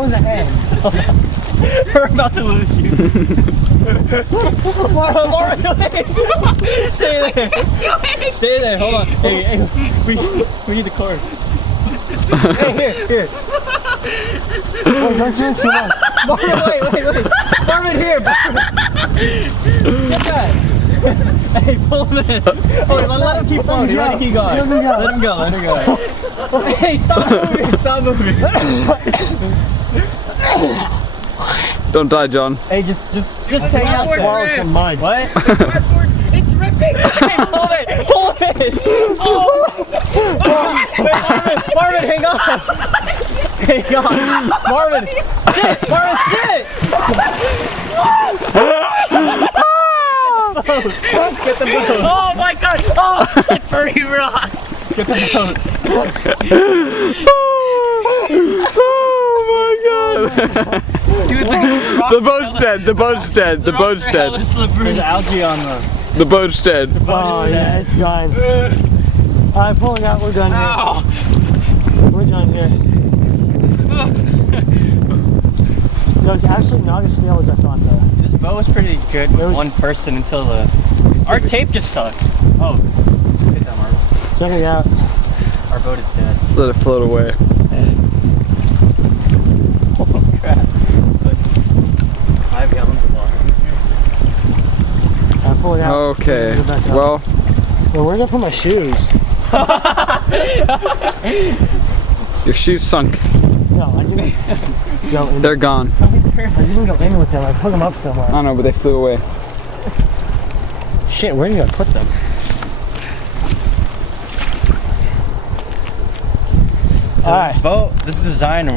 was the end. We're about to lose you. Laura, stay there. Stay there. Hold on. Hey, we need the cord. Hey, here. Wait, don't do it too much. Marvin, wait. Marvin, here. Get that. Hey, pull him in. Oh, let him keep floating. Let him keep going. Let him go. Hey, stop moving. Don't die, John. Hey, just hang out. Swallow some mud. What? It's ripping! Hey, hold it! Oh. Wait, Marvin, hang on! Hang on! Marvin! Sit! Marvin, sit! Get the boat! Oh my god! Oh, slippery rocks! Get the boat! The boat's dead. The boat's dead. The boat's dead. There's algae on The boat's dead. Oh yeah, it's gone. Alright, pulling out. We're done here. We're done here. No, it's actually not as stale as I thought though. This boat was pretty good with one person until our tape just sucked. Oh, get that, Marvin. Check it out. Our boat is dead. Just let it float away. Oh crap. 5 gallons of water. I'm pulling out. Okay. Well, where did I put my shoes? your shoes sunk. No, I didn't go in. They're gone. I didn't go in with them. I put them up somewhere. I don't know, but they flew away. Shit, where did I put them? So this boat, this is designed